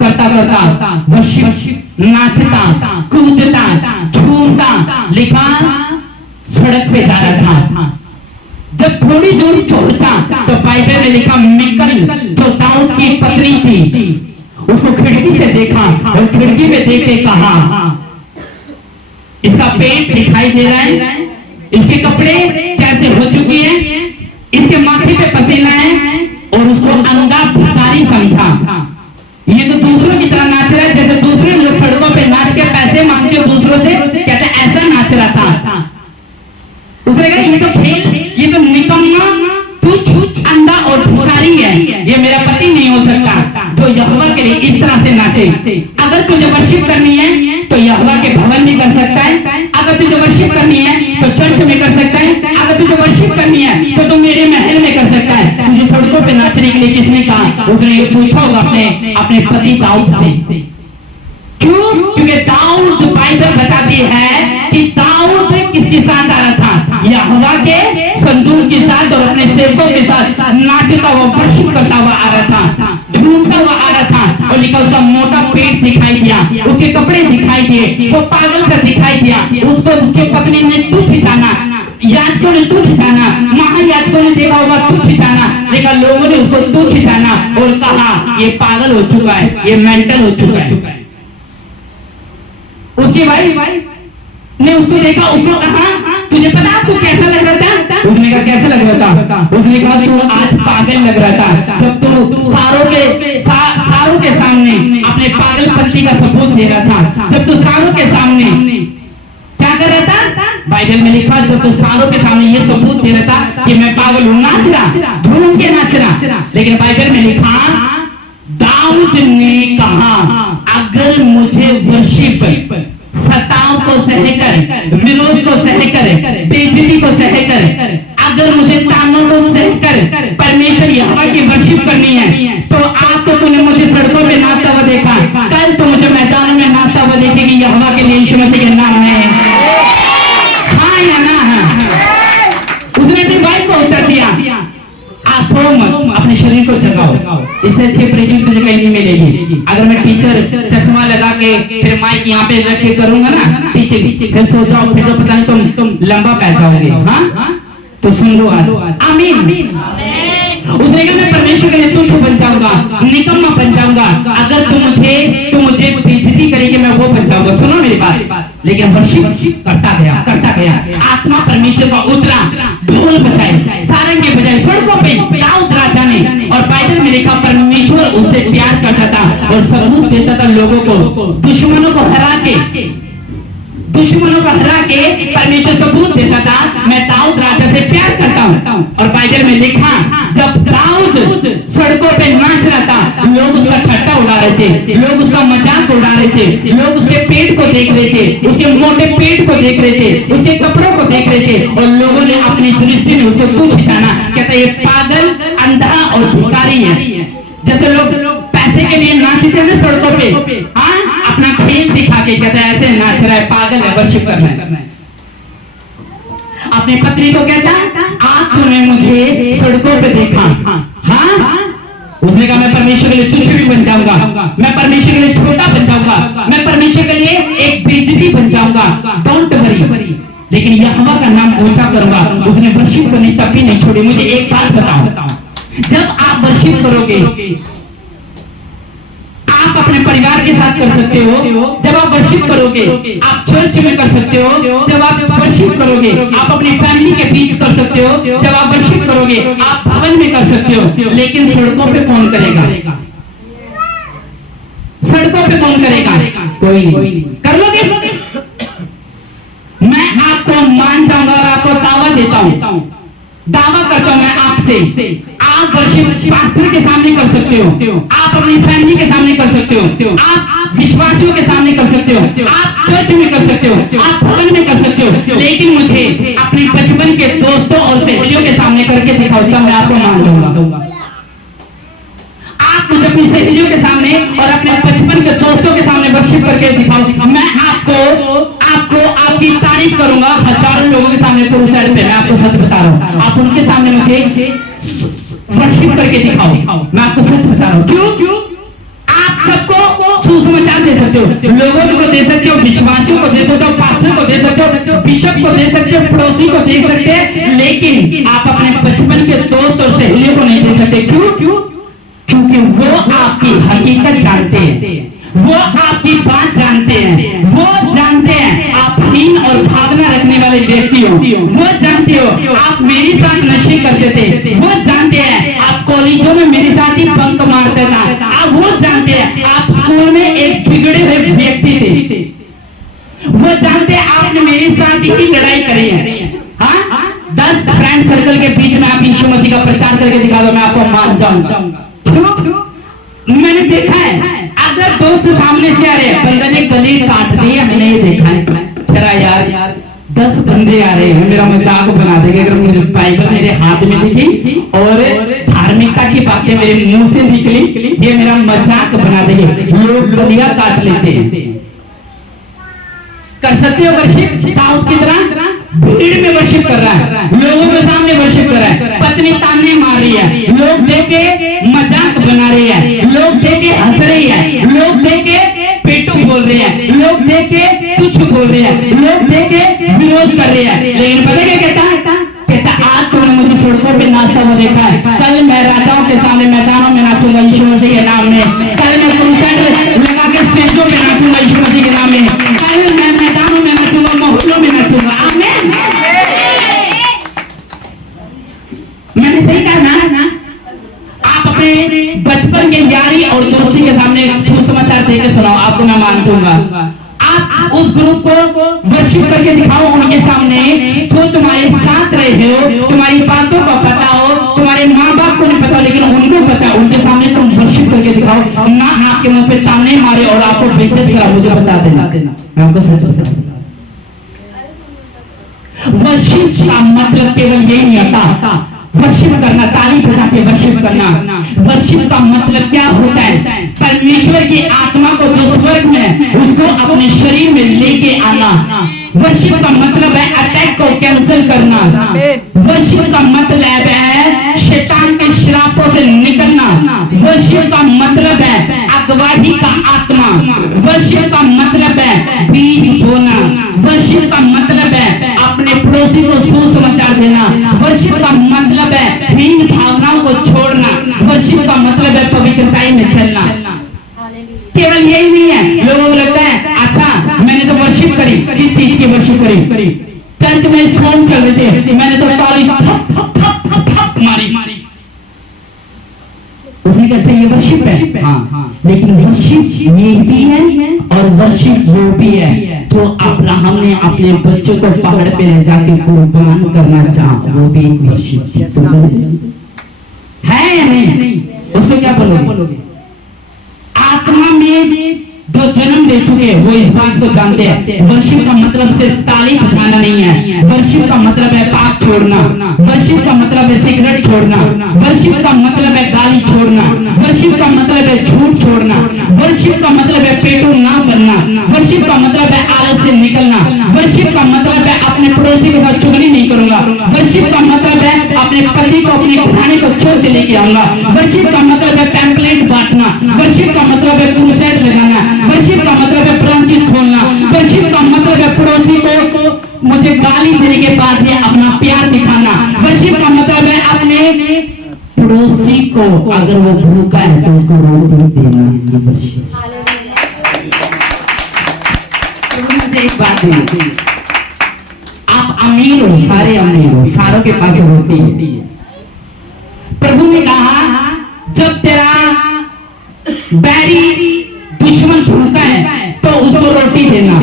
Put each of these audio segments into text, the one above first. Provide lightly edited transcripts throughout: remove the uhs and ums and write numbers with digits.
करता करता वर्शिप नाचता कूदता झूमता लिखा सड़क पे जा रहा था। जब थोड़ी दूर पहुंचा तो बाइबल में लिखा मिकल जो दाऊद की पत्नी थी उसको खिड़की से देखा और खिड़की में देख के कहा इसका पेट दिखाई दे रहा है, इसके कपड़े कैसे हो चुके हैं, इसके माथे पे पसीना है, और उसको अंधा भिखारी समझा। ये तो दूसरों की तरह नाच रहा है जैसे दूसरे लोग सड़कों पे नाच के पैसे मांगते हो दूसरों से, कहते ऐसा नाच रहा था। उसने कहा ये तो खेल, ये तो निकम्मा तुच्छ अंधा और भिखारी है, ये मेरा पति नहीं हो सकता जो यहोवा के लिए इस तरह से नाचे। अगर तुझे वर्शिप करनी है तो यहोवा के भवन में कर सकता है, अगर तुझे वर्शिप करनी है तो चर्च में कर सकता है, अगर तुझे वर्शिप करनी है तो तू मेरे महल में कर सकता है। तुझे सड़कों पे नाचने के लिए किसने कहा? उसने ये पूछा होगा अपने पति दाऊद से। क्यों? क्योंकि दाऊद बाइबल बताती है कि दाऊद किसके साथ आ रहा था? यहोवा के संदूक के साथ और अपने सेवकों के साथ नाचता हुआ वर्शिप करता हुआ आ रहा था, झूमता हुआ आ रहा था। और लिखा उसका मोटा पेट दिखाई दिया, उसके कपड़े दिखाई दिए, वो पागल सा दिखाई दिया। उसको उसके पत्नी ने तुच्छ जाना, याजकों ने तुच्छ जाना, महायाजकों ने देखा होगा तुच्छ जाना, लेकिन लोगों ने उसको तुच्छ जाना और कहा ये पागल हो चुका है, ये मेंटल हो चुका है। उसकी वाइफ ने उसको देखा, उसको कहा तुझे पता तू कैसा लग रहा था? उसने कहा कैसा लग रहा था? उसने कहा तू आज पागल लग रहा था जब तू सारों के सामने अपने पागलपंती का सबूत दे रहा था। जब तू सारों के सामने क्या कर रहा था? बाइबल में लिखा जब तू सारों के सामने ये सबूत दे रहा था कि मैं पागल हूं, नाच रहा, झूम के नाच रहा। लेकिन बाइबल में लिखा दाऊद ने कहा अगर मुझे वर्शिप सताव को सहकर, विरोध को सहकर, बेइज्जती को सहकर, अगर मुझे तानों को सहकर परमेश्वर यहोवा की वर्शिप करनी है तो आज तो तूने मुझे सड़कों पे नाचता हुआ देखा, कल तो मुझे मैदानों में नाचता हुआ देखेगी यहोवा के लिए यीशु मसीह के नाम में। हाँ या ना? उसने अपनी वाइफ को उत्तर दिया सो मत, अपने शरीर को जगाओ, इससे अच्छे प्रेचिंग तुझे कहीं नहीं मिलेगी। अगर मैं टीचर चश्मा लगा के फिर माइक यहाँ पे रख के करूंगा ना टीचिंग, फिर सो जाओ, फिर तो पता नहीं तुम लंबा पै जाओगे। हाँ तो सुन लो आज, आमीन। उसने कहा मैं परमेश्वर के लिए तुच्छ बन जाऊंगा, निकम्मा बन जाऊंगा, अगर तू मुझे बेइज्जती करेगी मैं वो बन जाऊंगा। सुनो मेरी बात। लेकिन वर्शिप करता गया, आत्मा परमेश्वर का उतरा, ढोल बजाए, सारंगी बजाए सड़कों पे दाऊद राजा ने। और बाइबल में लिखा परमेश्वर उससे प्यार करता था और सबूत देता था लोगों को, दुश्मनों को हरा के परमेश्वर सबूत देता था मैं दाऊद राजा से प्यार करता हूं। और बाइबल में लिखा जब दाऊद सड़कों पे नाच रहा था लोग उसका ठट्टा उड़ा रहे थे, लोग उसका मजाक उड़ा रहे थे, लोग उसके पेट को देख रहे थे, उसके मोटे पेट को देख रहे थे, उसके कपड़ों को देख रहे थे, और लोगों ने अपनी दृष्टि में उसको तुच्छ जाना, कहते ये पागल, अंधा और भिखारी है। जैसे लोग पैसे के लिए नाचते हैं सड़कों पे, हाँ अपना खेल दिखा के, कहता है ऐसे नाच रहा है, पागल है, वर्शिप कर रहा है। अपनी पत्नी को कहता आज तूने मुझे सड़कों पे देखा, हाँ उसने कहा मैं परमेश्वर के लिए तुच्छ भी बन जाऊंगा, मैं परमेश्वर के लिए छोटा बन जाऊंगा, मैं परमेश्वर के लिए एक बेइज्जती बन जाऊंगा, डोंट वरी, लेकिन यहोवा का नाम ऊंचा करूंगा। उसने वर्शिप करनी तब भी नहीं छोड़ी। मुझे एक बात बताओ, जब आप वर्शिप करोगे आप अपने परिवार के साथ कर सकते हो, जब आप वर्शिप करोगे आप चर्च में कर सकते हो, जब आप वर्शिप करोगे आप अपनी फैमिली के बीच कर सकते हो, जब आप वर्शिप करोगे आप भवन में कर सकते हो। लेकिन सड़कों पे कौन करेगा? सड़कों पे कौन करेगा? कोई नहीं। कर लोगे? मैं आपको मान जाऊंगा और आपको दावा देता हूं, दावा करता हूं मैं आपसे, आप वर्शिप पास्टर के सामने कर सकते हो, आप अपनी फैमिली के सामने कर सकते हो, आप विश्वासियों के सामने कर सकते हो, आप चर्च में कर सकते हो, आप भवन में कर सकते हो, लेकिन मुझे अपने बचपन के दोस्तों और सहेलियों के सामने करके दिखाओ, तब मैं आपको मान लूंगा। आप मुझे अपनी सहेलियों के सामने और अपने बचपन के दोस्तों के सामने वर्शिप करके दिखाओ, मैं आपको आपकी तारीफ करूंगा हजारों लोगों के सामने। तो साइड पे मैं आपको सच बता रहा हूं, आप उनके सामने मुझे वर्शिप करके दिखाओ, मैं आपको सच बता रहा हूं। क्यों? आप सबको सुसमाचार दे सकते हो, लोगों को दे सकते हो, विश्वासियों को दे सकते हो, पास्टर को दे सकते हो, बिशप को दे सकते हो, पड़ोसी को दे सकते हैं, लेकिन आप अपने बचपन के दोस्त और सहेलियों को नहीं दे सकते। क्यों? क्योंकि वो आपकी हकीकत जानते हैं, वो आपकी बात जानते हैं, वो जानते हैं आप हीन और भावना रखने वाले व्यक्ति हो, वो जानते हो आप मेरे साथ नशे करते थे, वो जानते हैं आप कॉलेजों में मेरे साथ ही बंक मारते था, आप वो जानते हैं आप स्कूल में एक बिगड़े हुए व्यक्ति थे, वो जानते हैं आपने मेरे साथ ही लड़ाई करी है। हाँ, 10 फ्रेंड सर्कल के बीच में आप यीशु मसीह का प्रचार करके दिखा दो, मैं आपको मान जाऊंगा। क्यों? मैंने देखा है अगर दोस्त सामने से आ रहे हैं, बंदा ने गली काट दी है, मैंने ये देखा है। तेरा यार 10 बंदे आ रहे हैं, मेरा मजाक बना देंगे अगर मुझे बाइबल मेरे हाथ में दिखी और धार्मिकता की बातें मेरे मुंह से निकली, ये मेरा मजाक बना देंगे। लोग गलियां काट लेते हैं। कर सकते हो वर्शिप दाऊद की तरह? भीड़ में वर्शिप कर रहा है, लोगों के सामने वर्शिप कर रहा है, पत्नी ताने मार रही है, लोग देख के मजाक बना रही है, लोग देख के हंस रही है, लोग देख के पेटू बोल रहे हैं, लोग देख के कुछ बोल रहे हैं, लोग देख के विरोध कर रहे हैं, लेकिन पता क्या कहता आज तुमने मुझे सड़कों पे नाचता हुआ देखा है, कल मैं राजाओं के सामने मैदानों में नाचूंगा यीशु मसीह के नाम में, कल मैं कंसर्ट लगा के स्टेजों में नाचूंगा यीशु मसीह के नाम में, कल मैं मैदानों में नाचूंगा, मोहल्लों में नाचूंगा। आमीन। मैंने सही कहा ना? आप अपने बचपन के यारी और दोस्ती के सामने सुसमाचार देके सुनाओ, आपको मैं मान दूंगा। आप उस ग्रुप को वर्शिप करके दिखाओ उनके सामने, जो तुम्हारे साथ रहे हो, तुम्हारी बातों का पता हो, तुम्हारे माँ बाप को नहीं पता लेकिन उनको पता, उनके सामने तुम वर्शिप करके दिखाओ ना, आपके मुंह पे ताने मारे और आपको बेइज्जत करा। मुझे बता देना, मैं आपको सच बता दूंगा, वर्शिप का मतलब केवल यही नहीं आता वर्शिप करना, ताली बजा के वर्शिप करना। वर्शिप का मतलब क्या होता है? परमेश्वर की आत्मा को जो स्वर्ग में उसको अपने शरीर में लेके आना। वर्शिप का मतलब है अटैक को कैंसिल करना। वर्शिप का मतलब है शैतान के श्रापों से निकलना। वर्शिप का मतलब है अगुवाई का आत्मा। वर्शिप का मतलब है बीज बोना। वर्शिप का मतलब है अपने पड़ोसी को सुसमाचार देना। वर्शिप का मतलब है हीन भावनाओं को छोड़ना। वर्शिप का मतलब है पवित्रताई में चलना। केवल यही नहीं है, लोगों को लगता है अच्छा मैंने तो वर्शिप करी, किस चीज की वर्शिप करी? चर्च में फोन चल रहे थे, मैंने तो ताली थप मारी। उसने कहा ये वर्शिप है। हाँ, लेकिन वर्शिप ये भी है और वर्शिप वो भी है तो अब्राहम ने अपने बच्चों को पहाड़ पे ले जाके कुर्बान करना चाहा, वो भी एक वर्शिप है या नहीं? उसको क्या बोलोगे? आत्मा में जो जन्म ले चुके हैं वो इस बात को जानते हैं वर्शिप का मतलब सिर्फ ताली बजाना नहीं है। वर्शिप का मतलब है पाप छोड़ना। वर्शिप का मतलब है सिगरेट छोड़ना। वर्शिप का मतलब है गाली छोड़ना। वर्शिप का मतलब है झूठ छोड़ना। वर्शिप का मतलब है पेटू ना बनना। वर्शिप का मतलब है आलस से निकलना। वर्शिप का मतलब है अपने पड़ोसी के साथ चुगली नहीं करूंगा। वर्शिप का मतलब है अपने पति को अपने खाने को छोड़ के लेके आऊंगा। वर्शिप का मतलब है पैम्पलेट बांटना। वर्शिप का मतलब है क्रूसेड लगाना। वर्शिप का मतलब है ब्रांचेस खोलना। वर्शिप का मतलब है पड़ोसी को मुझे गाली देने के बाद भी अपना प्यार दिखाना। वर्शिप का मतलब है अपने पड़ोसी को अगर वो भूखा है तो उसको रोटी देना। ये वर्शिप। एक बात है, आप अमीर हो, सारे अमीर हो, सारों के पास रोटी है। प्रभु ने कहा जब तेरा बैरी दुश्मन भूखा है तो उसको रोटी देना,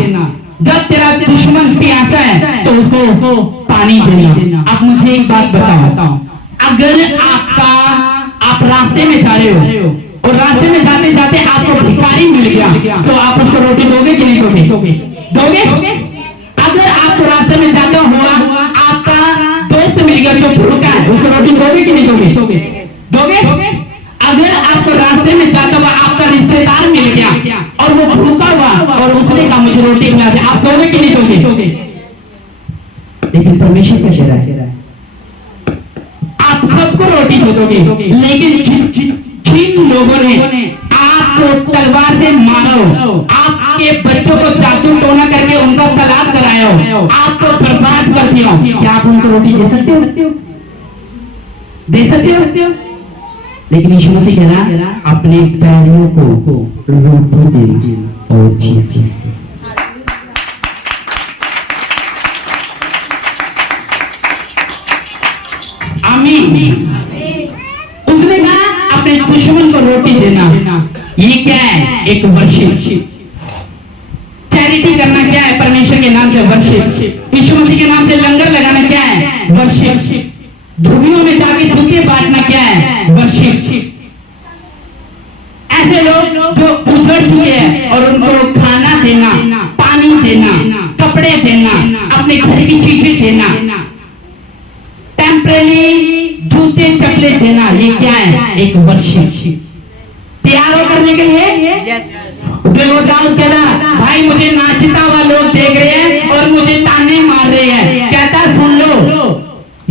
जब तेरा दुश्मन प्यासा है तो उसको पानी देना। अब मुझे एक बात बताओ, अगर आप रास्ते में जा रहे हो और रास्ते में जाते जाते आपको भिखारी मिल गया तो आप उसको रोटी दोगे कि नहीं दोगे? अगर आप रास्ते में जाते हुआ आपका दोस्त मिल गया जो भूखा है उसको रोटी दोगे कि नहीं दोगे? अगर आपको रास्ते में जाता हुआ आपका रिश्तेदार मिल गया और वो भूखा हुआ और उसने कहा मुझे रोटी खिला दे, आप दोगे कि नहीं दोगे? लेकिन परमेश्वर क्या कह रहा है? आप सबको रोटी दोगे, लेकिन जिन लोगों ने आपको तलवार से मारो, आपके बच्चों को जादू टोना करके उनका तलाक कराया हो, आपको बर्बाद कर दिया, क्या आप उनको रोटी दे सकते हो? दे सकते हो? लेकिन यीशु मसीह कह रहा अपने पैरों को रोटी दे और चीज। आमीन। उसने कहा अपने दुश्मन को रोटी देना, ये क्या है? एक वर्शिप। चैरिटी करना क्या है? परमेश्वर के नाम से वर्शिप। यीशु मसीह के नाम से लंगर लगाना क्या है? वर्शिप। झुग्गियों में जाके जूते बांटना क्या है? वर्शिप। ऐसे लोग जो उजड़ चुके हैं और उनको खाना देना, पानी देना, कपड़े देना, अपने घर की चीजें देना, टेम्परेरी जूते चपले देना, ये क्या है? एक वर्शिप। तैयार करने के लिए दाऊद कह रहा भाई मुझे नाचता हुआ लोग देख रहे हैं और मुझे ताने मार रहे हैं। कहता सुन लो,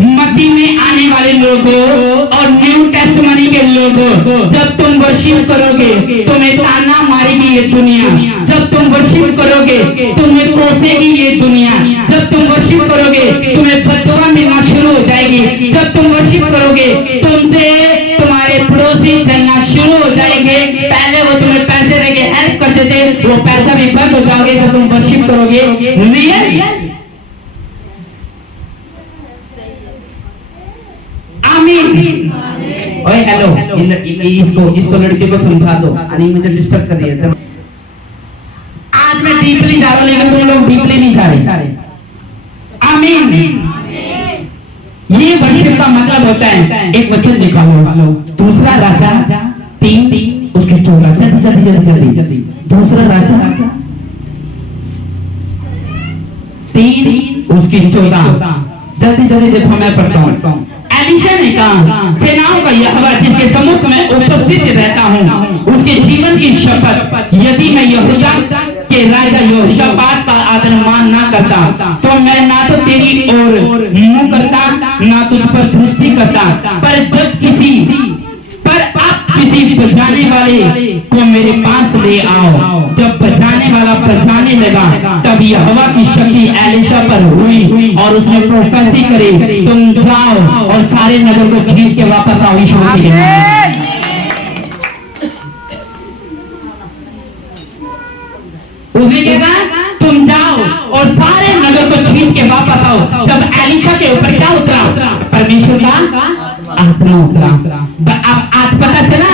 मत्ती में आने वाले लोगों और न्यू टेस्टमनी के लोगों, जब तुम वर्शिप करोगे तुम्हें ताना मारेगी ये दुनिया, जब तुम वर्शिप करोगे तुम्हें कोसेगी ये दुनिया, जब तुम वर्शिप करोगे तुम्हें बददुआ मिलना शुरू हो जाएगी, जब तुम वर्शिप करोगे तुमसे तुम्हारे पड़ोसी जलना शुरू हो जाएंगे। पहले वो तुम्हें पैसे देके हेल्प करते थे, वो पैसा भी बंद हो जाओगे जब तुम वर्शिप करोगे। आमीन। ओए हेलो, इसको लड़के को समझा दो, अरे मुझे डिस्टर्ब कर रही है। आज मैं डीपली जा रहा हूं लेकिन तुम लोग डीपली नहीं जा रहे। आमीन। ये वर्शिप का मतलब होता है, एक वचन लिखा हुआ दूसरा राजा 3 उसके 14 जल्दी दूसरा राजा 3 उसकी 14 जल्दी देखो मैं पढ़ता हूँ। एलीशा ने कहा सेनाओं का यहोवा जिसके सम्मुख में उपस्थित रहता हूँ उसके जीवन की शपथ, यदि मैं यहूदा के राजा यहोशापात का आदर मान ना करता तो मैं ना तो तेरी ओर मुंह करता ना तुझ पर दृष्टि करता, पर आप किसी बचाने वाले को मेरे पास ले आओ। जब बचाने वाला बचाने लगा तब यहोवा की शक्ति एलीशा पर हुई और उसने प्रोफेसी करी तुम जाओ और सारे नगर को जीत के वापस आओ। यीशु मसीह उसने कहा तुम जाओ और सारे नगर को जीत के वापस आओ। जब एलीशा के ऊपर क्या उतरा? परमेश्वर का आत्मा उतरा। आज पता चला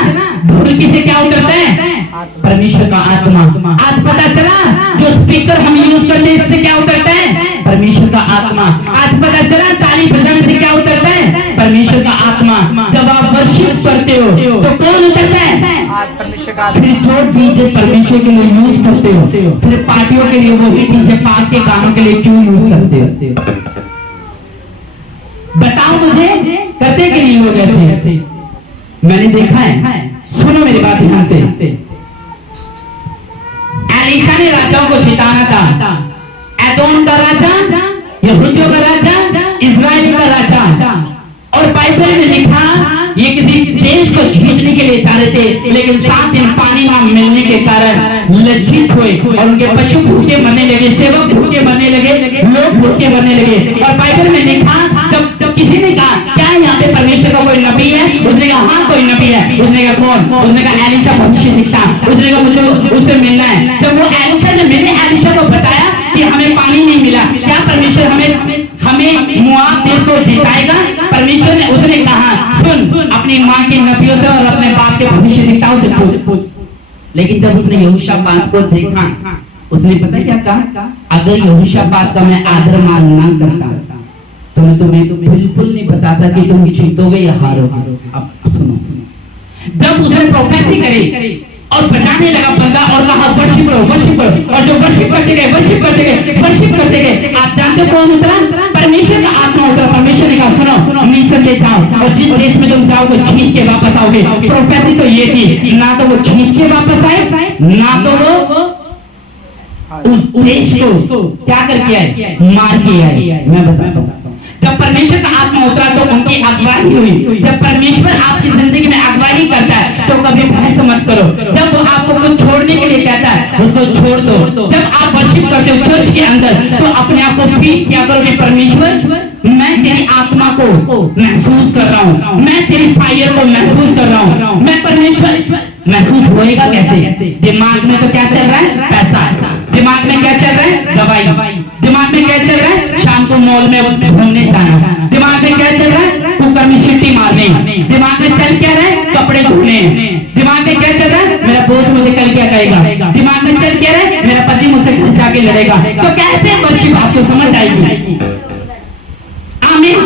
ढोलकी से क्या उतरता है? परमेश्वर का आत्मा। आज पता चला जो स्पीकर हम यूज करते हैं इससे क्या उतरता है? परमेश्वर का आत्मा। आज पता चला ताली बजाने से क्या उतरता है? परमेश्वर का आत्मा। जब आप वर्शिप करते हो तो कौन उतरता है? फिर जो डीजे परमेश्वर के लिए यूज करते हो, फिर पार्टियों के लिए वो भी डीजे पार्क के गानों के लिए क्यों यूज करते हो? बताओ मुझे, करते के लिए लोग ऐसे? मैंने देखा है, सुनो मेरी बात ध्यान से। एलीशा ने राजाओं को जिताना था, एदोम का राजा, यहूदियों का राजा, इजराइल का राजा, और बाइबल में लिखा ये किसी देश को जीतने के लिए जा रहे थे, लेकिन 7 दिन पानी ना मिलने के कारण लज्जित हुए और उनके पशु भूखे मरने लगे, सेवक भूखे मरने लगे, लोग भूखे मरने लगे। और बाइबल में लिखा जब किसी ने कहा क्या यहाँ पे परमेश्वर का कोई नबी है? उसने कहा हाँ कोई नबी है। उसने कहा कौन? उसने कहा एलीशा भविष्य दिखता। उसने कहा मुझे उससे मिलना है। जब वो एलीशा ने मैंने एलीशा को बताया कि हमें पानी नहीं मिला, क्या परमेश्वर हमें मोआब देश को जिताएगा? परमेश्वर ने उसने कहा सुन अपनी माँ के नबियों से और अपने बाप के भविष्य दिखाओ से पूछ। लेकिन जब उसने यहोशापात को देखा उसने पता क्या कहा? अगर यहोशापात का मैं आदर मान ना करता तो मैं तुम्हें बिल्कुल नहीं बताता कि तुम जीतोगे या हारोगे। अब सुनो, जब उसने प्रोफेसी करी और बजाने लगा बंदा और कहा वर्शिप करो, और जो वर्शिप करते गए, आप जानते कौन उतरा? परमेश्वर का आत्मा उतरा। परमेश्वर ने कहा सुनो मिस्र ले जाओ और जिस देश में तुम जाओगे जीत के वापस आओगे। प्रोफेसी तो ये थी, ना तो वो जीत के वापस आए, ना तो वो उस देश को क्या करके आए? मार के आए। मैं बताता हूँ जब परमेश्वर का आत्मा उतरा तो उनकी अगुवाई हुई। जब परमेश्वर आपकी जिंदगी में अगुवाई करता है तो कभी बहस मत करो। जब वो आपको कुछ छोड़ने के लिए कहता है उसको छोड़ दो। जब आप वर्शिप करते हो चर्च के अंदर तो अपने आप को फील किया करो कि परमेश्वर मैं तेरी आत्मा को महसूस कर रहा हूँ, मैं तेरी फायर को महसूस कर रहा हूँ। मैं परमेश्वर महसूस होएगा कैसे? दिमाग में तो क्या चल रहा है? पैसा। दिमाग में क्या चल रहा है? दवाई। दिमाग में क्या चल रहा है? शाम को मॉल में घूमने जाना। दिमाग में क्या चल रहा है? कुकर में सीटी मारने। दिमाग में चल क्या रहा है? कपड़े धोने। दिमाग में क्या चल रहा है? मेरा दोस्त मुझे कल क्या कहेगा। दिमाग में चल क्या रहा है? मेरा पति मुझसे घर जाके लड़ेगा। तो कैसे वर्शिप आपको समझ आएगी? आमीन।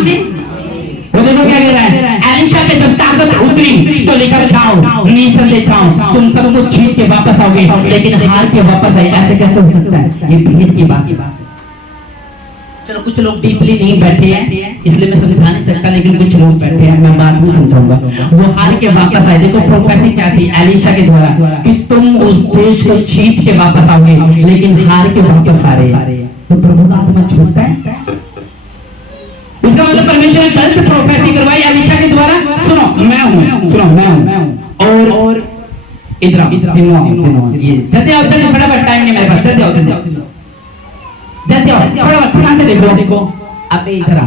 वो देखो क्या कह रहा है, एलीशा पे जब ताकत उतरी तो लेकर जाओ, निसंदेह जाओ, तुम सब कुछ जीत के वापस आओगे, लेकिन हार के वापस आए। ऐसे कैसे हो सकता है? ये भेद की बात है। चलो कुछ लोग डीपली नहीं बैठे हैं इसलिए मैं समझा नहीं सकता, लेकिन कुछ लोग बैठे हैं, मैं बाद में समझाऊंगा। वो हार के वापस आए। देखो प्रोफेसी क्या थी एलीशा के द्वारा कि तुम उस देश को जीत के वापस आओगे, लेकिन हार के वापस आ रहे। तो प्रभु का आत्मा छूटता है। इसका मतलब परमेश्वर ने गलत प्रोफेसी करवाई एलीशा के द्वारा। सुनो मैं हूं और इधर ये जल्दी आओ, जल्दी फटाफट, टाइम नहीं मेरे पास, जल्दी आओ फटाफट, ध्यान से देखो। अब इधर आ,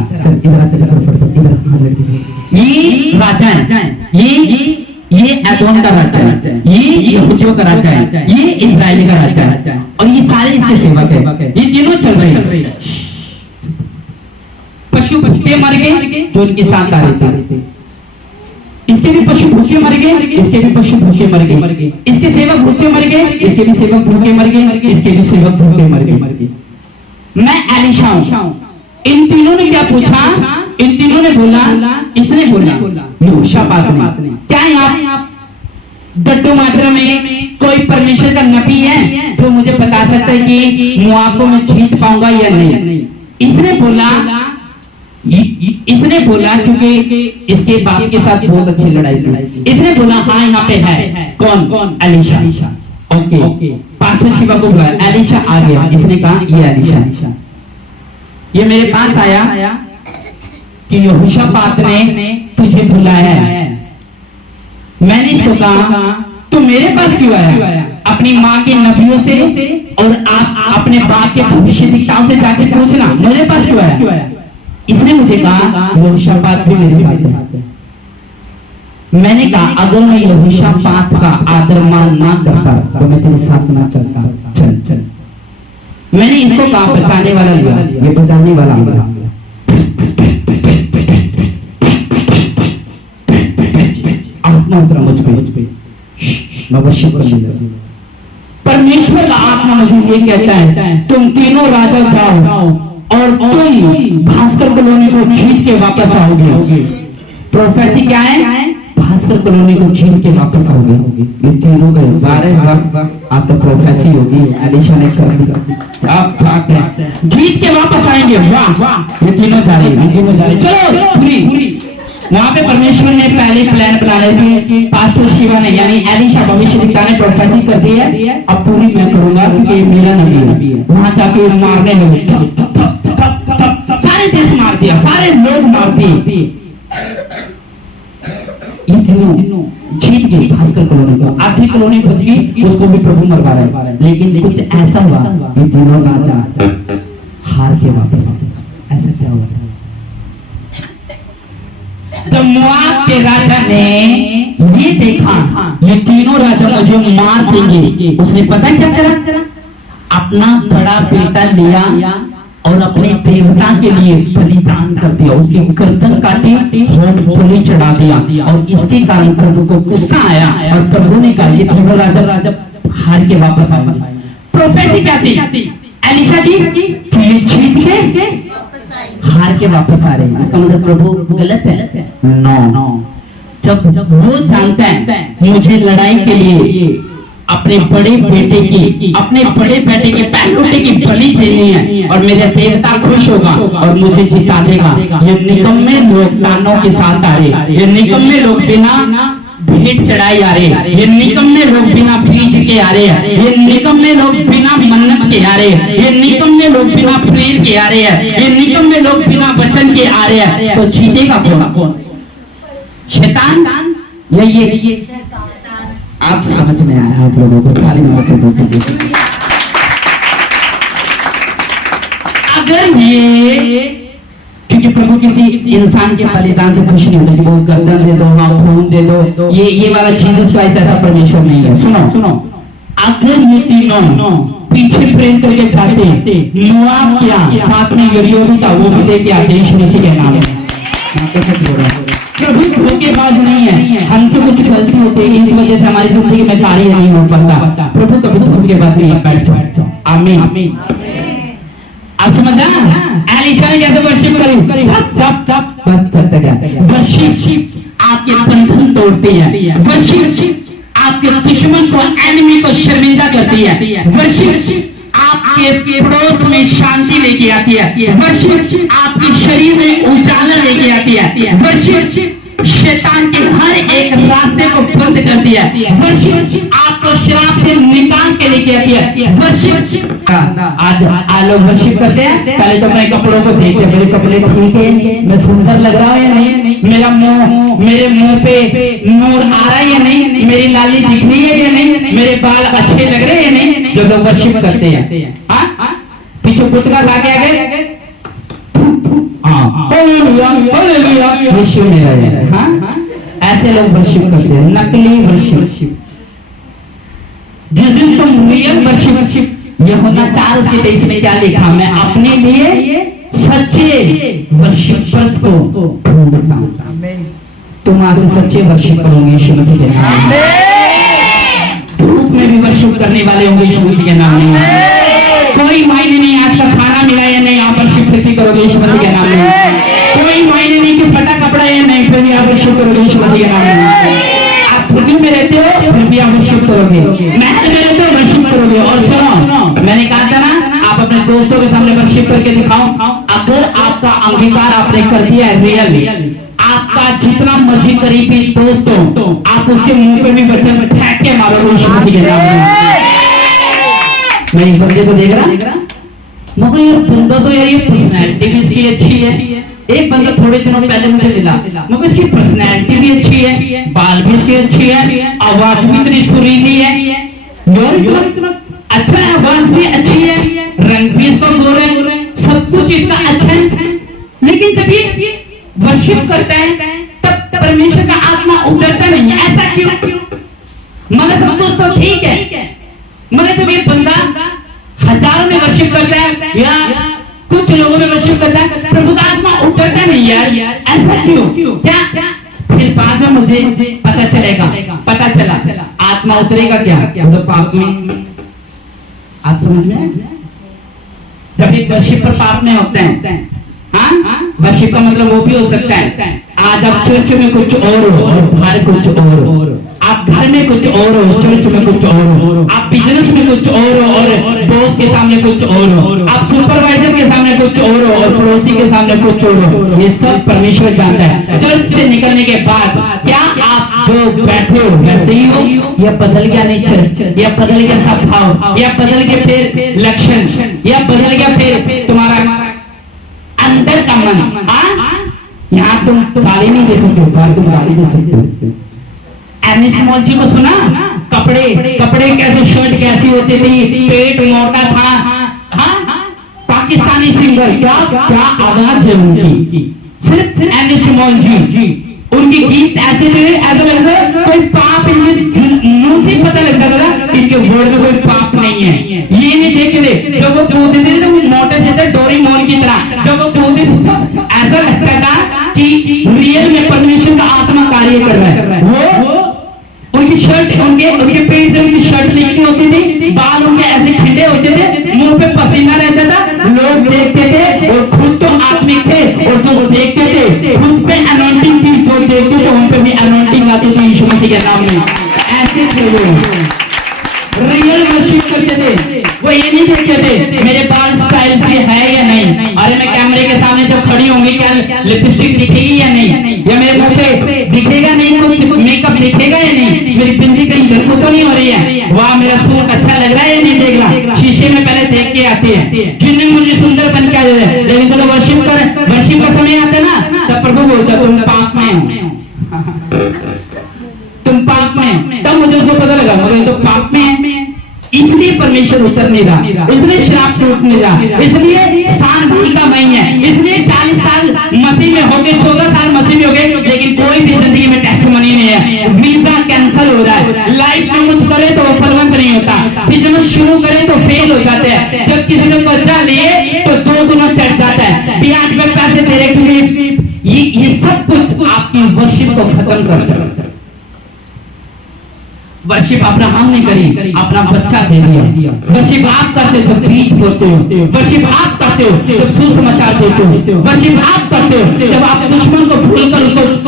ये राजा है, ये एदोम का राजा है, ये यहूदियों का राजा है, ये इस्राएली का राजा है, और ये सारे इसके सेवक है। ये तीनों चल रहे हैं। पशु भूखे मर गए जो उनके साथ आ रहे थे। इसके भी पशु भूखे मर गए, इसके भी पशु भूखे मर गए। इसके सेवक भूखे मर गए, इसके भी सेवक भूखे मर गए, इसके भी सेवक भूखे मर गए। मैं एलीशा हूं। इन तीनों ने क्या पूछा? इन तीनों ने बोला, इसने बोला यहोशापात ने, क्या आप डड्डू मात्रा में कोई परमेश्वर का नबी है जो मुझे बता सकता है कि मोआब को मैं जीत पाऊंगा या नहीं? इसने बोला क्योंकि इसके बाप के साथ बहुत अच्छी लड़ाई थी। इसने बोला हाँ यहाँ पे है। कौन? एलीशा। ओके, पास्टर शिवा को बुलाया, एलीशा आ गया। इसने कहा ये एलीशा ये मेरे पास आया कि यहोशापात ने तुझे बुलाया है। मैंने इसको कहा तू मेरे पास क्यों आया? अपनी माँ के नबियों से और आप अपने बाप के भविष्यद्वक्ताओं से जाके पूछना, मेरे पास क्यों आया? इसने मुझे कहा यहोशापात भी मेरे साथ है। मैंने कहा अगर मैं यहोशापात का आदर मान ना करता तो मैं तेरे साथ ना चलता। चल। मैंने इसको कहा बचाने वाला लिया, ये बचाने वाला आत्मा उतरा मुझ पे, मैं वर्शिप करने लगा। परमेश्वर का आत्मा मुझे ये कहता है तुम तीनों राजा जाओ और तुम भास्कर कॉलोनी को जीत के वापस आओगे। प्रोफेसी क्या है? भास्कर कॉलोनी को जीत के वापस आओगे। ये तीनों गए 12 वक्त आता प्रोफेसी होगी। एलीशा ने कर दी, आप बात है जीत के वापस आएंगे। वाह, ये तीनों जा रहे। चलो पूरी वहां पे परमेश्वर ने पहले प्लान बना लिया थे। पास्टर शिवा ने यानी एलीशा भविष्यद्वक्ता ने प्रोफेसी कर दी है। अब पूरी मैं करूंगा क्योंकि मेरा नबी है। वहां जाके मारने लगे, सारे देश मार दिया, सारे लोग मार दिए। ये तीनों जीत गए भास्कर कॉलोनी को। आधी कॉलोनी बच गई, उसको भी प्रभु मरवा रहा है। लेकिन कुछ ऐसा हुआ ये तीनों राजा हार के वापस आए। ऐसा क्या हुआ? जब मोआब के राजा ने ये देखा ये तीनों राजा मुझे मार देंगे, उसने पता क्या करा? अपना बड़ा बेटा लिया और अपने देवता के लिए बलिदान कर दिया। उसकी गर्दन काटी, होम बलि चढ़ा दिया, और इसके कारण प्रभु को गुस्सा आया और प्रभु ने कहा ये तीनों राजा हार के वापस आए। प्रोफेसी क्या थी एलीशा की? ये जीत के हार के वापस आ रहे हैं। इसका मतलब प्रभु गलत है? नो। जब वो जानता है मुझे लड़ाई के लिए अपने बड़े बेटे के पहलौठे की बलि देनी है और मेरे देवता खुश होगा और मुझे जिता देगा। ये निकम्मे लोग दानों के साथ आ रहे, ये निकम्मे लोग बिना भेंट चढ़ाई आ रही है, ये निकम्मे लोग बिना बीज के आ रहे हैं, ये निकम्मे लोग बिना मन्नत के आ रहे हैं, ये निकम्मे लोग बिना प्रेर के आ रहे हैं, ये निकम्मे लोग बिना वचन के आ रहे हैं, तो जीतेगा कौन? शैतान या ये? आप समझ में आया आप लोगों को? खाली अगर ये, क्योंकि प्रभु किसी इंसान के बलिदान से खुश नहीं होता कि वो गर्दन दे दो, हाँ खून दे दो, ये वाला जीसस क्राइस्ट ऐसा परमेश्वर नहीं है। सुनो, अगर ये तीनों पीछे प्रेम करके जाते, मोआब क्या साथ में यरीहो भी था, वो भी दे के आते यीशु मसीह के नाम में। प्रभु धोखेबाज नहीं है, हमसे कुछ गलती होती है, इस वजह से हमारी जिंदगी में कार्य नहीं हो पाता। प्रभु कभी धोखेबाज नहीं है। बैठ जाओ। आमीन। आप समझा एलीशा ने कैसे वर्शिप करी? बस चलते गया। वर्शिप आपके बंधन तोड़ती है, वर्शिप आपके दुश्मन को, एनिमी को शर्मिंदा करती है, वर्शिप आपके पड़ोस में शांति लेके आती है, वर्शिप आपके शरीर में उजाला लेके आती है, वर्शिप शैतान के हर एक रास्ते को बंद करती है, वर्शिप आपको शराब से निकाल के लेके आती है, वर्शिप। आज लोग वर्शिप करते हैं, पहले तो अपने कपड़ों को देखते हैं, मेरे कपड़े ठीक है, मैं सुंदर लग रहा हूँ या नहीं, मेरे मुंह पे नूर आ रहा है या नहीं, मेरी लाली दिख रही है या नहीं, मेरे बाल अच्छे लग रहे हैं या नहीं। जो लोग वर्शिप करते हैं, पीछे गुटखा खा के आ गए, ऐसे लोग वर्शिप करते हैं, नकली वर्शिप। जिस दिन तुम रियल वर्शिप, ये होना 4:23 में क्या लिखा? मैं अपने लिए सच्चे वर्शिपर्स को ढूंढता हूं। तुम आज से सच्चे वर्शिपर होंगे यीशु मसीह के नाम में। धूप में भी वर्शिप करने वाले होंगे यीशु मसीह के नाम में। कोई मायने नहीं आज का खाना मिला या नहीं, आप वर्शिप फिर भी करोगे यीशु मसीह के नाम में। कोई मायने नहीं कि फटा कपड़ा या नहीं, फिर भी आप वर्शिप करोगे यीशु मसीह के नाम में। आप खुदी में रहते हो, फिर भी आप वर्शिप करोगे, महल में रहते हो, वर्शिप करोगे। और सुनो, मैंने कहा था ना, आप अपने दोस्तों के सामने वर्शिप करके दिखाओ। अगर आपका अंगीकार आपने कर दिया है रियल, आपका जितना मर्जी करीबी दोस्तों, आप उसके मुंह पे भी वचन फेंक के मारोगे यीशु मसीह के नाम में। मैं इस बंदे को देख रहा, मगर ये बंदा तो यार, ये पर्सनैलिटी भी इसकी अच्छी है। एक बंदा थोड़े दिनों पहले मुझे मिला, मगर इसकी पर्सनैलिटी भी अच्छी है, बाल भी इसकी अच्छी है, आवाज भी इतनी सुरीली है, इतना अच्छा है, आवाज भी अच्छी है, रंग भी इसका गोरा है, सब कुछ इसका अच्छा है। लेकिन जब ये वर्शिप करता है तब परमेश्वर का आत्मा उतरता नहीं है। ऐसा क्यों? मगर सब कुछ तो ठीक है, मगर जब ये बंदा हजारों में वर्शिप करता है या कुछ लोगों में वर्शिप करता है, प्रभु का आत्मा उतरता नहीं यार, ऐसा क्यों? क्या फिर बाद में मुझे पता चला आत्मा उतरेगा क्या? तो पाप में। आप समझ में? जब एक वर्शिपर पाप में होते हैं, वर्शिप का मतलब वो भी हो सकता है आज आप चर्च में कुछ और हो और बाहर कुछ और हो, आप घर में कुछ और हो, चर्च में कुछ और हो, आप बिजनेस में कुछ और हो और बॉस के सामने कुछ और हो, आप सुपरवाइजर के सामने कुछ और हो और पड़ोसी के सामने कुछ और हो। ये सब परमेश्वर जानता है। चर्च से निकलने के बाद क्या आप जो बैठे हो वैसे ही हो, या बदल गया नेचर, या बदल गया स्वभाव, या बदल गया फिर लक्षण, या बदल गया फिर तुम्हारा अंदर का मन? यहाँ तुम गाली नहीं दे सकते, बाहर तुम गाली दे सकते हो। एनिस मॉल जी को सुना? कपड़े कैसे, शर्ट कैसी होती थी, पेट मोटा था, पाकिस्तानी सिंगर, क्या आवाज है उनकी। सिर्फ एनिस मॉल जी, उनके गीत ऐसे थे, ऐसा लगता है कोई पाप मुंह से पता लग जाता था इनके वर्ड में कोई पाप नहीं है। ये नहीं देखते थे, जब वो कूदते थे तो वो मोटे से थे डोरेमोन की तरह, जब वो कूदते ऐसा लगता था कि रियल में परमेश्वर का आत्मा कार्य कर रहा है। वो उनकी शर्ट, उनके पेट से उनकी शर्ट निकली होती थी, बाल उनके ऐसे खिंडे होते थे, मुंह पे पसीना रहता था, लोग देखते थे और खुद तो आत्मिक थे और जो देखते थे खुद पे अनॉइंटिंग थी, जो देखते थे उन पे भी अनॉइंटिंग आती थी यीशु मसीह के नाम में। ऐसे थे वो, रियल वर्शिप करते थे। वो ये नहीं देखते थे मेरे बाल स्टाइल से है या नहीं, अरे मैं कैमरे के सामने जब खड़ी होंगी क्या लिपस्टिक दिखेगी या नहीं, या मेरे मुंह पे दिखेगा नहीं, कुछ मेकअप दिखेगा या नहीं, मेरी बिंदी कहीं घर को तो नहीं हो रही है, वाह मेरा सूट अच्छा लग रहा है या नहीं देख रहा, शीशे में पहले देख के आती है जिन्हें मुझे सुंदर बन के आ जाए। लेकिन जब वर्शिप का समय आता है ना, तब प्रभु बोलता तुम पाप में हो, तुम पाप में, तब मुझे उसको पता लगा मुझे तो पाप में है, इसलिए परमेश्वर उतर नहीं रहा, इसलिए श्राप टूट नहीं रहा, इसलिए स्थान भाई का वही है, इसलिए 40 साल मसीह में हो गए, 14 साल मसीह में हो गए, लेकिन कोई भी जिंदगी में टेस्टिमनी नहीं है, वीजा कैंसिल हो रहा है, लाइफ में कुछ करे तो वो फलवंत नहीं होता, बिजनेस शुरू करे तो फेल हो जाते हैं, जब किसी ने कर्जा लिए तो 2 गुना चढ़ जाता है, ब्याज में पैसे दे रहे, ये सब कुछ आपकी वर्शिप को खत्म कर देता है। वर्शिप अब्राहम ने करी, अपना बच्चा दे दिया। वर्शिप आप करते हो जब बीज बोते हो, वर्शिप आप करते हो जब सुसमाचार देते हो, वर्शिप आप करते हो जब आप दुश्मन को भूलकर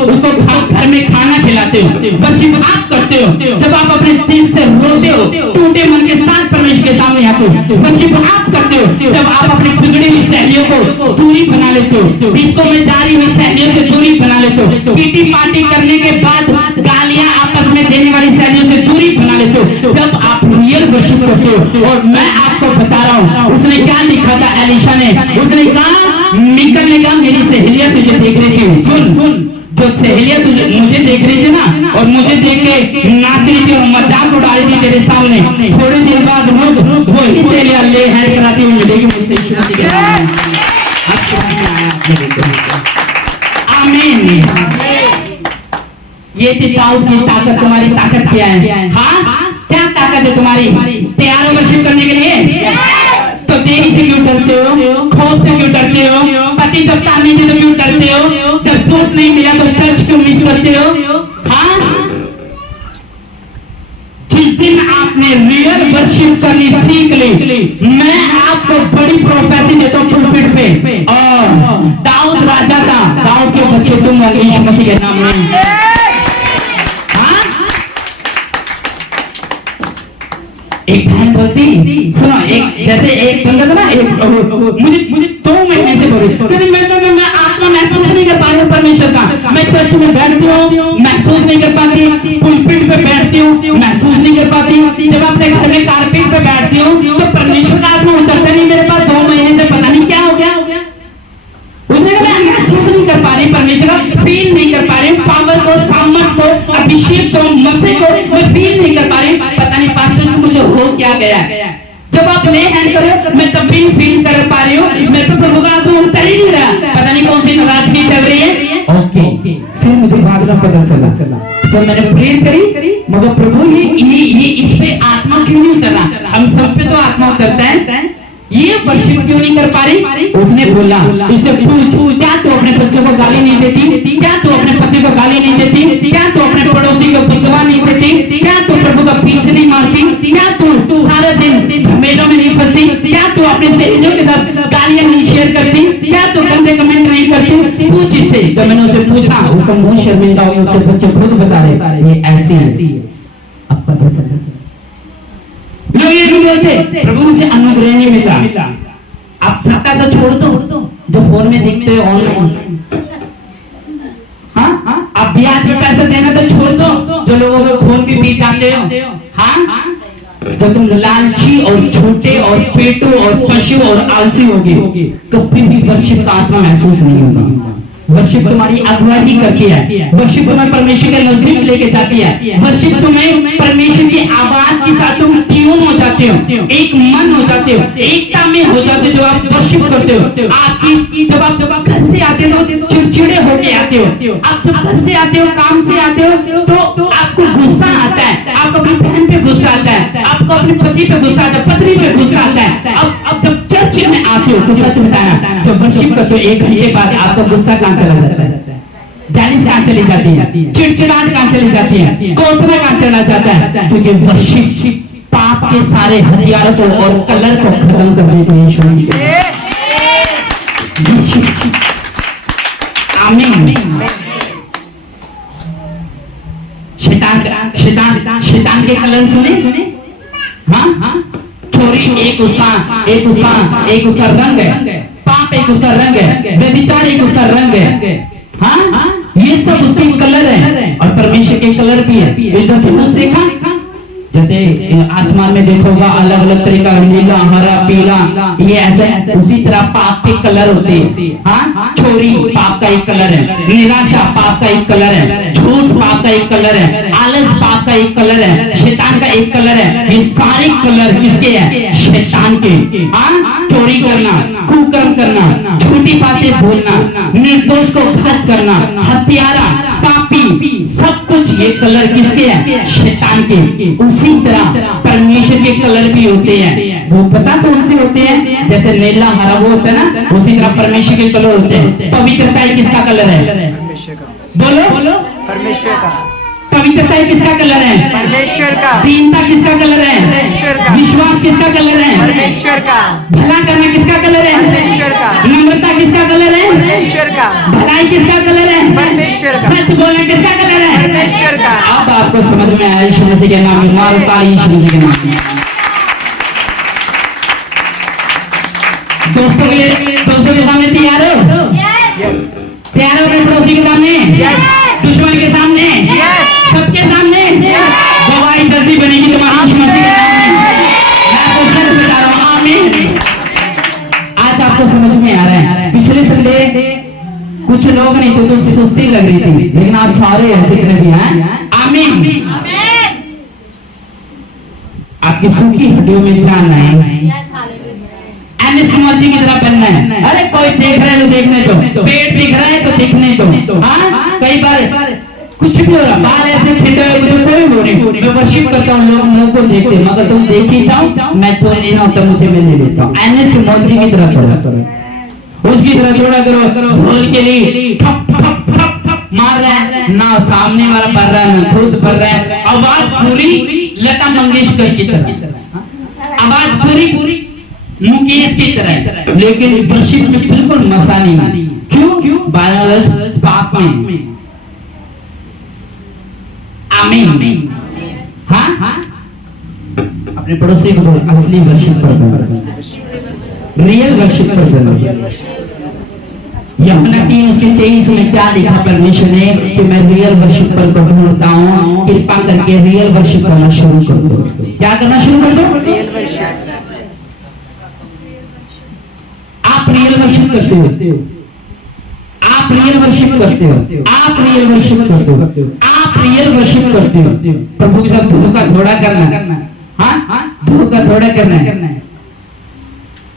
उसको घर में खाना खिलाते हो, वर्शिप आप करते हो जब आप अपने दिल से रोते हो, टूटे मन के साथ परमेश्वर के सामने आते हो, वर्शिप आप करते हो जब आप अपनी बिगड़ी हुई सहेलियों को दूरी बना लेते हो, डिस्को में जारी हुई सहेलियों से दूरी बना लेते हो, पीटी पार्टी करने के बाद गालियां आपस में देने वाली सहेलियों से दूरी बना लेते हो, जब आप रियल वर्शिप करते हो। और मैं आपको बता रहा हूँ उसने क्या लिखा था एलिशा ने, उसने कहा मिकल ने कहा मेरी सहेलियां तुझे देख रही थी, सुन जो सहेलियां तुझे मुझे देख रही थी ना, और मुझे देख के नाच रही थी और मजाक उड़ा रही थी तेरे सामने, थोड़ी देर बाद वही सहेलियां ले हैंड कराती हुई मिलेगी मुझसे। आमीन। ये थी दाऊद की ताकत, तुम्हारी ताकत क्या है? हाँ, क्या ताकत है तुम्हारी? तैयार हो वर्शिप करने के लिए? तो देरी से क्यों डरते हो? खौफ से क्यों डरते हो? पति जब ताने दे तो क्यों डरते हो? जब सूट नहीं मिला तो चर्च क्यों मिस करते हो? हाँ, जिस दिन आपने रियल वर्शिप करनी सीख ली, मैं आपको बड़ी प्रोफेसी देता हूँ पुलपिट पे, और दाऊद राजा था, दाऊद के बच्चे तुम यीशु मसीह के नाम में। एक बहन बोलती, सुनो, एक जैसे एक बंदा था ना, एक मुझे 2 महीने से बोली मैं आत्मा महसूस नहीं कर पा रही हूँ परमेश्वर का, मैं चर्च में बैठती हूँ महसूस नहीं कर पाती, पुलपिट पे बैठती हूँ महसूस नहीं कर पाती, जब अपने घर में कारपेट पे बैठती हूँ तो परमेश्वर का आत्मा उतरता नहीं मेरे पास, 2 महीने से पता नहीं क्या हो गया। उसने कहा मैं महसूस नहीं कर पा रही परमेश्वर का, फील नहीं कर पा रही पावर को, सामर्थ को, अभिषेक को, मसीह को मैं फील नहीं कर पा रही, पता नहीं पास्टर जी मुझे हो क्या गया। जब आप ले हैंड करो मैं तब भी फील कर पा रही हूँ, मैं तो प्रभु का आत्मा उतर ही नहीं रहा, पता नहीं कौन सी नाराजगी चल रही है। ओके, फिर मुझे बाद में पता चला जब मैंने प्रेयर करी, मगर प्रभु ये इस पे आत्मा क्यों नहीं उतर रहा? हम सब पे तो आत्मा उतरता है, ये वर्शिप क्यों नहीं कर पा रही? उसने बोला, इससे पूछ क्या तू अपने बच्चों को गाली नहीं देती? क्या तू अपने पति को गाली नहीं देती? क्या तू अपने पड़ोसी को बिकवा नहीं देती? क्या तू प्रभु का पीछ नहीं मारती? क्या तू सारा दिन झमेलों में नहीं फंसती? क्या तू अपने सहेलियों के साथ गालियां नहीं शेयर करती? क्या तू गंदे कमेंट नहीं करती? पूछ इससे। जब मैंने उसे पूछा, उसका मुंह शर्मिंदा हो गया, उसके बच्चे खुद बता रहे ये ऐसी है। अब पता चला लोग ये भी बोलते प्रभु मुझे अनुग्रह नहीं मिला। आप सत्ता तो छोड़ दो, जो फोन में दिखते हो ऑनलाइन, हाँ, आप ब्याज पे पैसा देना तो छोड़ दो, जो लोगों को खून भी पी जाते हो, हाँ, जब तुम लालची और झूठे और पेटू और पशु और आलसी होगे, कभी भी वर्शिप का आत्मा महसूस नहीं होगा। वर्शिप तुम्हारी अगुवाई करती है, वर्शिप तुम्हें परमेश्वर के नजदीक लेके जाती है, वर्शिप तुम्हें परमेश्वर की आवाज के साथ तुम ट्यून हो जाते हो, एक मन हो जाते हो, एकता में हो जाते हो। जो आप वर्शिप करते हो, आपकी जब आप घर से आते हो तो चिड़चिड़े होके आते हो, आप जब घर से आते हो, काम से आते हो तो आपको गुस्सा आता है, आपको अपनी बहन पे गुस्सा आता है, आपको अपने पति पे गुस्सा आता है, पत्नी पे गुस्सा आता है। अब जब चर्च में आते हो तो सच बताना, जब वर्शिप करते हो 1 घंटे बाद आपका गुस्सा कहाँ चला जाता है? जालिस कहाँ चली जाती है? चिड़चिड़ाहट कहाँ चली जाती है? कोसना कहाँ चला जाता है? क्योंकि वर्शिप पाप के सारे हथियारों को और कलर को खत्म कर देते हैं। आमीन। शैतान के कलर सुने? हाँ, छोरी एक उसका रंग है, पाप एक एक उसका रंग है, व्यभिचार एक उसका रंग है। हाँ, ये सब उसके कलर है और परमेश्वर के कलर भी है। इंद्रधनुष देखा, जैसे आसमान में देखोगा अलग अलग तरह का नीला, हरा, पीला, ये ऐसे उसी तरह पाप के कलर होते हैं। हाँ, चोरी पाप का एक कलर है, निराशा पाप का एक कलर है, झूठ पाप का एक कलर है, आलस पाप का एक कलर है, शैतान का एक कलर है। ये सारे कलर किसके हैं? शैतान के। हाँ, चोरी करना, कुकर्म करना, झूठी बातें बोलना, निर्दोष को घात करना, हत्यारा, पापी, सब कुछ ये कलर किसके हैं? शैतान के। उसी तरह परमेश्वर के कलर भी होते हैं। वो पता कौन से होते हैं? जैसे नीला, हरा वो होता है ना, उसी तरह परमेश्वर के कलर होते हैं। पवित्रता किसका कलर है? परमेश्वर का। बोलो, परमेश्वर का। पवित्रता किसका कलर है? परमेश्वर का। दीनता किसका कलर है? परमेश्वर का। विश्वास किसका कलर है? परमेश्वर का। भला करना किसका कलर है? परमेश्वर का। नम्रता किसका कलर है? परमेश्वर का। भलाई किसका कलर है? परमेश्वर का। सच बोलना किसका कलर है? परमेश्वर का। अब आपको समझ में आया यीशु मसीह के नाम में। मारता यीशु मसीह के नाम में। दोस्तों के सामने तैयार हो? तैयार हो अपने पड़ोसी के सामने, दुश्मन के सामने, सबके सामने गवाही जल्दी बनेगी तुम्हारी यीशु मसीह के नाम में। मैं आपको सच बता रहा हूं, आमीन। आज आपको समझ में आ रहा है। पिछले संडे कुछ लोग नहीं तो सुस्ती लग रही थी, लेकिन आप सारे हैं जितने भी हैं, आमीन। आपकी सूखी हड्डियों में जान है, एनिस्मोलॉजी की तरह बनना है। अरे कोई देख रहा है तो देखने दो, पेट दिख रहा है तो दिखने दो। हाँ, कई बार कुछ भी हो रहा, बाल ऐसे खिंडे हुए तो कोई हो नहीं, मैं वर्शिप करता हूँ, लोग मुंह को देखते, मगर तुम देख ही जाओ, मैं जो लेना होता मुझे मैं ले लेता हूँ। एनिस्मोलॉजी की तरह करो, उसकी तरह थोड़ा करो। ढोल के लिए ठप ठप ठप ठप मार रहा है ना, सामने वाला पढ़ रहा है ना खुद पढ़ रहा है। आवाज पूरी लता मंगेशकर की तरह, आवाज पूरी मुकेश की तरह, लेकिन वर्शिप में बिल्कुल मजा नहीं। क्यों? बायोलॉजी पाप में। आमीन। हाँ, अपने पड़ोसी को असली वर्शिप कर दो, रियल वर्शिप कर दो। यूहन्ना 3 उसके 23 में क्या लिखा परमेश्वर ने कि मैं रियल वर्शिपर को ढूंढता हूँ, कृपा करके रियल वर्शिप करना शुरू कर दो। क्या करना शुरू कर दो? Real worship. आप रियल वर्शिप करते हो, आप रियल वर्शिप करते हो, आप रियल वर्शिप करते हो, आप रियल वर्शिप करते हो। प्रभु के साथ धूप का घोड़ा करना। हाँ, धूप का घोड़ा करना है।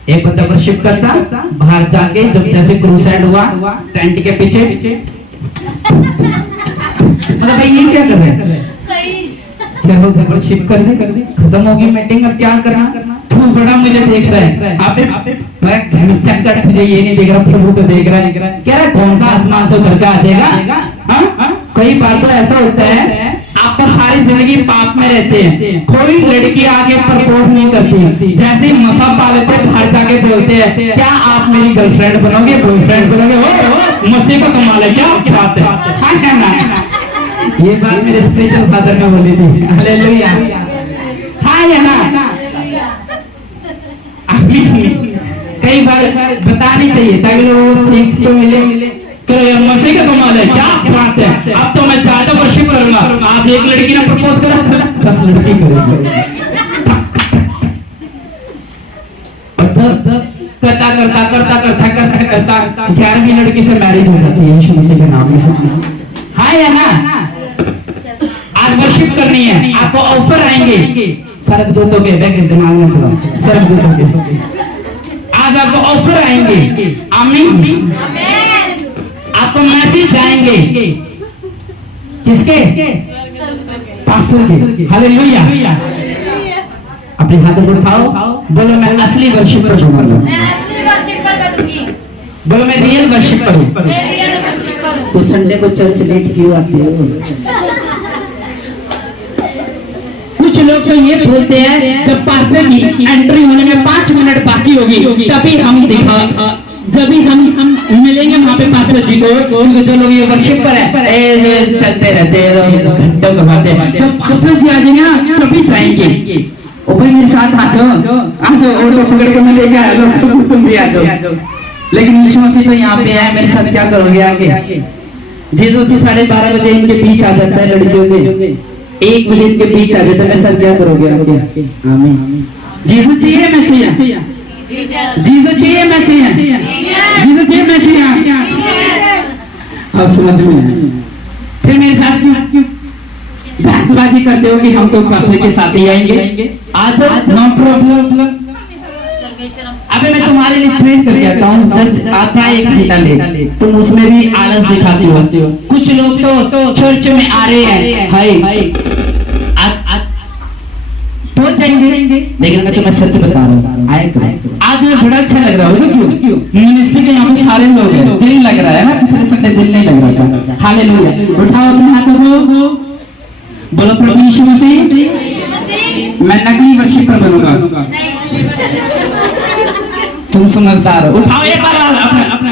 एक बंदा वर्शिप करता, बाहर जाके जब जैसे क्रूसाइड हुआ टेंट के पीछे, मतलब भाई ये क्या कर रहे हैं? क्या हो गया? वर्शिप कर दी, खत्म होगी मीटिंग, अब क्या करना? तू बड़ा मुझे देख रहा है, मैं चक्कर तुझे ये नहीं देख रहा, प्रभु को देख रहा है। कह रहा कौन सा आसमान से उतर के आ जाएगा? कई बार तो ऐसा होता है, आपका सारी जिंदगी पाप में रहते हैं, कोई लड़की आगे प्रपोज नहीं करती, जैसे ही मसा पा लेते बाहर जाके बोलते हैं क्या आप मेरी गर्लफ्रेंड बनोगे, बॉयफ्रेंड बनोगे? हो मसीह का कमाल है, क्या बात है? हाँ कहना, ये बात मेरे स्पिरिचुअल फादर ने बोली थी। हालेलुया। हाँ या ना? कई बार बतानी चाहिए ताकि लोगों को सीख तो मिले। मसीह का कमाल है, क्या बात है? अब तो मैं ज्यादा वर्शिप करूंगा। आज एक लड़की ने प्रपोज करा, 10 लड़की करेगी, और 10 करता 11वीं लड़की से मैरिज हो जाती है यीशु मसीह के नाम में। हाँ या ना? आज वर्शिप करनी है, आपको ऑफर आएंगे स्वर्गदूतों के, दिमाग में चलाओ, स्वर्गदूतों के आज आपको ऑफर आएंगे। आमीन। आपको मैसेज आएंगे, किसके? पास्टर के। हालेलुया। अपने हाथों को उठाओ, बोलो मैं असली वर्शिपर हूँ, बोलो मैं रियल वर्शिपर हूँ। तो संडे को चर्च लेट क्यों आती हो? कुछ लोग तो ये बोलते हैं जब पास्टर की एंट्री होने में 5 मिनट बाकी होगी तभी हम मिलेंगे वहाँ पे पास्टर जी को। जो लोग ये वर्शिप पर है चलते रहते हैं, घंटों कमाते हैं, तो पास्टर जी आ जाएंगे ना तभी जाएंगे। ओ भाई मेरे साथ आ जाओ, ऑटो पकड़ के मैं लेके आया, तुम भी आ जाओ। लेकिन यीशु मसीह तो यहाँ पे है, मेरे साथ क्या करोगे आगे? जीसस तो 12:30 बजे इनके बीच आ जाता है लड़कियों के, 1 बजे इनके बीच आ जाता है, मेरे साथ क्या करोगे आगे? आमीन। जीसस चाहिए मैं चाहिए? जीसस चाहिए मैं चाहिए? जीसस चाहिए मैं चाहिए? अब समझ में आया। फिर मेरे साथ क्यों बहसबाजी करते हो कि हम तो पास्टर के साथ ही आएंगे? आज नो प्रॉब्लम। अबे मैं तुम्हारे लिए ट्रेन कर जाता हूँ, जस्ट आता है 1 घंटा ले, तुम उसमें भी आलस दिखाती हो। कुछ लोग तो चर्च में आ रहे हैं, हाय तो जाएंगे, लेकिन मैं तुम्हें सच बता रहा हूँ, आए करो। आज ये बड़ा अच्छा लग रहा होगा, क्यों? मिनिस्ट्री के यहाँ पे सारे लोग हैं, दिल लग रहा है ना, पिछले संडे दिल नहीं लग रहा था। हालेलुया। उठाओ अपने हाथों को, बोलो प्रभु यीशु मसीह मैं नकली वर्शिपर बनूंगा। तुम समझदार हो, उठाओ एक बार अपना